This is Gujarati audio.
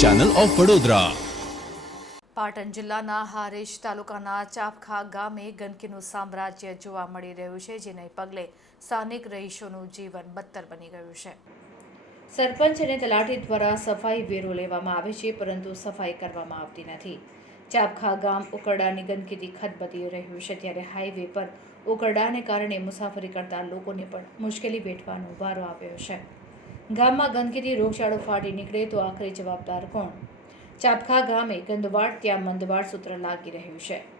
ચેનલ ઓફ વડોદરા પાટણ જિલ્લાના હારેશ તાલુકાના ચાપખા ગામે ગંદકીનું સામ્રાજ્ય જોવા મળી રહ્યું છે જેને પગલે સ્થાનિક રહીશોનું જીવન બદતર બની ગયું છે. સરપંચ અને તલાટી દ્વારા સફાઈ વેરો લેવામાં આવે છે પરંતુ સફાઈ કરવામાં આવતી નથી. ચાપખા ગામ ઉકરડાની ગંદકીથી ખતબતી રહ્યું છે ત્યારે હાઈવે પર ઉકરડાને કારણે મુસાફરી કરતા લોકોને પણ મુશ્કેલી વેઠવાનો વારો આવ્યો છે. ગામમાં ગંદકીથી રોગચાળો ફાટી નીકળે તો આખરે જવાબદાર કોણ? ચાપખા ગામે ગંદવાડ, ત્યાં મંદવાડ સૂત્ર લાગી રહ્યું છે.